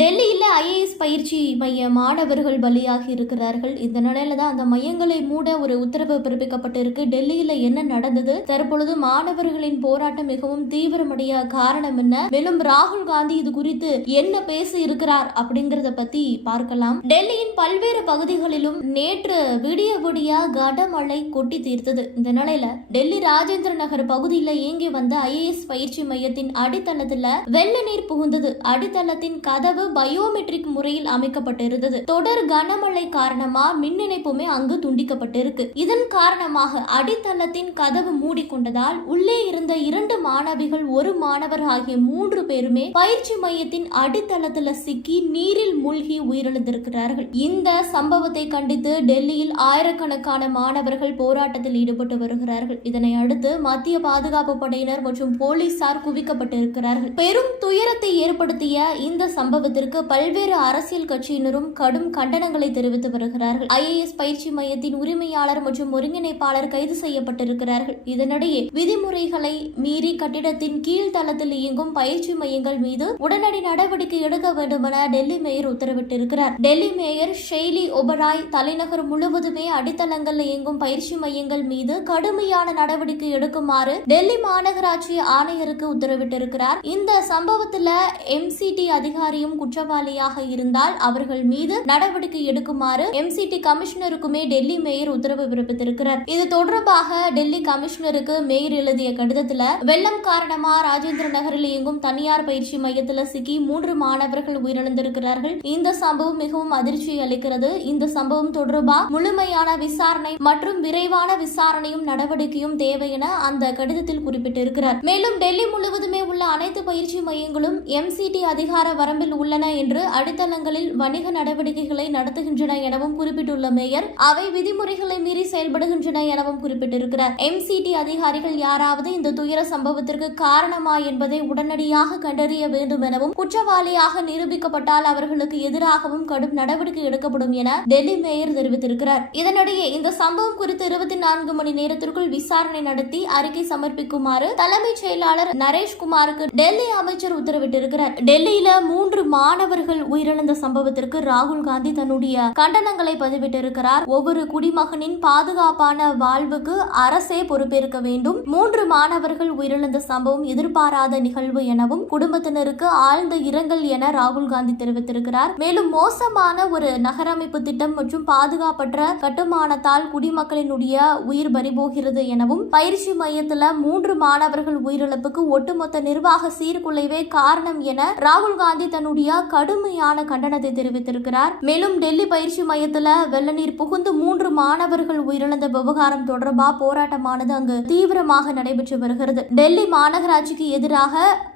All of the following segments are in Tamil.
டெல்லியில் ஐஏஎஸ் பயிற்சி மைய மாணவர்கள் பலியாகி இருக்கிறார்கள். இந்த நிலையில தான் அந்த மையங்களை மூட ஒரு உத்தரவு பிறப்பிக்கப்பட்டிருக்கு. டெல்லியில என்ன நடந்தது, தற்பொழுது மாணவர்களின் போராட்டம் மிகவும் தீவிரமடைய காரணம் என்ன, மேலும் ராகுல் காந்தி இது குறித்து என்ன பேசி இருக்கிறார் அப்படிங்கறத பத்தி பார்க்கலாம். டெல்லியின் பல்வேறு பகுதிகளிலும் நேற்று விடிய விடிய கனமழை கொட்டி தீர்த்தது. இந்த நிலையில டெல்லி ராஜேந்திர நகர் பகுதியில் இயங்கி வந்த ஐஏஎஸ் பயிற்சி மையத்தின் அடித்தளத்துல வெள்ள நீர் புகுந்தது. அடித்தளத்தின் கதவு பயோமெட்ரிக் முறையில் அமைக்கப்பட்டிருந்தது. தொடர் கனமழை காரணமா மின் இணைப்புமே அங்கு துண்டிக்கப்பட்டிருக்கு. இதன் காரணமாக அடித்தளத்தின் கதவு மூடிக்கொண்டதால் உள்ளே இருந்த 2 மாணவிகள், 1 மாணவர் ஆகிய 3 பேருமே பயிற்சி மையத்தின் அடித்தளத்துல சிக்கி நீரில் மூழ்கி உயிரிழந்திருக்கிறார்கள். இந்த சம்பவத்தை கண்டித்து டெல்லியில் ஆயிரக்கணக்கான மாணவர்கள் போராட்டத்தில் ஈடுபட்டு வருகிறார்கள். இதனை அடுத்து மத்திய பாதுகாப்பு படையினர் மற்றும் போலீசார் குவிக்கப்பட்டிருக்கிறார்கள். பெரும் துயரத்தை ஏற்படுத்திய இந்த சம்பவத்திற்கு பல்வேறு அரசியல் கட்சியினரும் கடும் கண்டனங்களை தெரிவித்து வருகிறார்கள். ஐஏஎஸ் பயிற்சி மையத்தின் உரிமையாளர் மற்றும் ஒருங்கிணைப்பாளர் கைது செய்யப்பட்டிருக்கிறார்கள். இதனிடையே விதிமுறைகளை மீறி கட்டிடத்தின் கீழ்த்தளத்தில் இயங்கும் பயிற்சி மையங்கள் மீது உடனடி நடவடிக்கை எடுக்க வேண்டும் என டெல்லி மேயர் உத்தரவிட்டிருக்கிறார். டெல்லி மேயர் ஷெய்லி ஒபராய் தலைநகர் முழுவதுமே அடித்தளங்கள் இயங்கும் பயிற்சி மையங்கள் மீது கடுமையான நடவடிக்கை எடுக்குமாறு டெல்லி மாநகராட்சி ஆணையருக்கு உத்தரவிட்டிருக்கிறார். இந்த சம்பவத்தில் எம்சிடி அதிகாரியும் குற்றவாளியாக இருந்தால் அவர்கள் மீது நடவடிக்கை எடுக்குமாறு எம்சிடி கமிஷனருக்குமே டெல்லி மேயர் உத்தரவு பிறப்பித்திருக்கிறார். இது தொடர்பாக டெல்லி கமிஷனருக்கு மேயர் எழுதிய கடிதத்தில் வெள்ளம் காரணமா ராஜேந்திர நகரில் இயங்கும் தனியார் பயிற்சி மையத்தில் சிக்கி 3 மாணவர்கள் உயிரிழந்திருக்கிறார்கள். இந்த சம்பவம் மிகவும் அதிர்ச்சி அளிக்கிறது. இந்த சம்பவம் தொடர்பாக முழுமையான விசாரணை மற்றும் விரைவான விசாரணையும் நடவடிக்கையும் தேவை என அந்த கடிதத்தில் குறிப்பிட்டிருக்கிறார். மேலும் டெல்லி முழுவதுமே உள்ள அனைத்து பயிற்சி மையங்களும் எம்சிடி அதிகார வரம்பில் உள்ளன என்று அடித்தளங்களில் வணிக நடவடிக்கைகளை நடத்துகின்றன எனவும் குறிப்பிட்டுள்ள மேயர் அவை விதிமுறைகளை மீறி செயல்படுகின்றன எனவும் குறிப்பிட்டிருக்கிறார். எம்சிடி அதிகாரிகள் யாராவது இந்த துயர சம்பவத்திற்கு காரணமா என்பதை உடனடியாக கண்டறிய வேண்டும் எனவும் குற்றவாளியாக நிரூபிக்கப்பட்டால் அவர்களுக்கு எதிராகவும் கடும் நடவடிக்கை எடுக்கப்படும் என டெல்லி மேயர் தெரிவித்திருக்கிறார். இதனிடையே இந்த சம்பவம் குறித்து 24 மணி நேரத்திற்குள் விசாரணை நடத்தி அறிக்கை சமர்ப்பிக்குமாறு தலைமைச் செயலாளர் நரேஷ்குமாருக்கு டெல்லி அமைச்சர் உத்தரவிட்டிருக்கிறார். டெல்லியில 3 மாணவர்கள் உயிரிழந்த சம்பவத்திற்கு ராகுல் காந்தி தன்னுடைய கண்டனங்களை பதிவிட்டிருக்கிறார். ஒவ்வொரு குடிமகனின் பாதுகாப்பான வாழ்வுக்கு அரசே பொறுப்பேற்க வேண்டும். 3 மாணவர்கள் உயிரிழந்த சம்பவம் எதிர்பாராத நிகழ்வு எனவும் குடும்பத்தினருக்கு ஆழ்ந்த இரங்கல் என ராகுல் காந்தி தெரிவித்திருக்கிறார். மேலும் மோசமான ஒரு நகரமைப்பு திட்டம் மற்றும் பாதுகாப்பற்ற கட்டுமானத்தால் குடிமக்களினுடைய உயிர் பறிபோகிறது எனவும் பயிற்சி மையத்தில் 3 மாணவர்கள் உயிரிழப்புக்கு ஒட்டுமொத்த நிர்வாக சீர்குலைவே காரணம் என ராகுல் காந்தி தன்னுடைய கடுமையான கண்டனத்தை தெரிவித்திருக்கிறார். மேலும் டெல்லி பயிற்சி மையத்தில் வெள்ள நீர் புகுந்து 3 மாணவர்கள் உயிரிழந்த விவகாரம் தொடர்பாக போராட்டமானது அங்கு தீவிரமாக நடைபெற்று வருகிறது. டெல்லி மாநகராட்சிக்கு எதிராக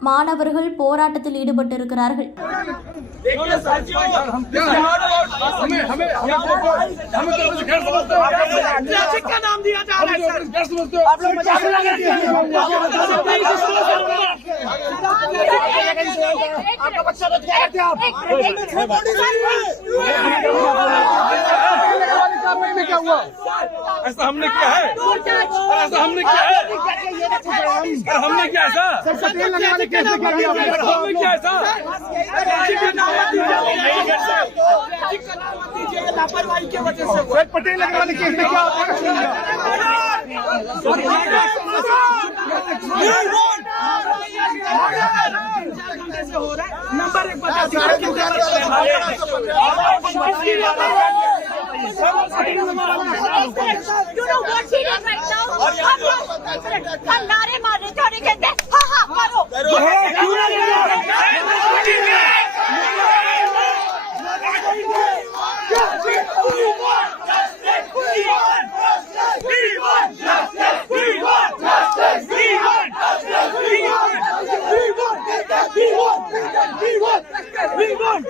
மாணவர்கள் போராட்டத்தில் ஈடுபட்டிருக்கிறார்கள். क्या हुआ? ऐसा हमने किया है? ऐसा हमने किया है? हमने किया ऐसा? हमने किया ऐसा? लापरवाही की वजह से पटेल लगवाने केस में क्या हो रहा है? नंबर 1 बता You know what he did right now? हम नारे मार रहे थे और ये कहते हाँ हाँ मारो। We want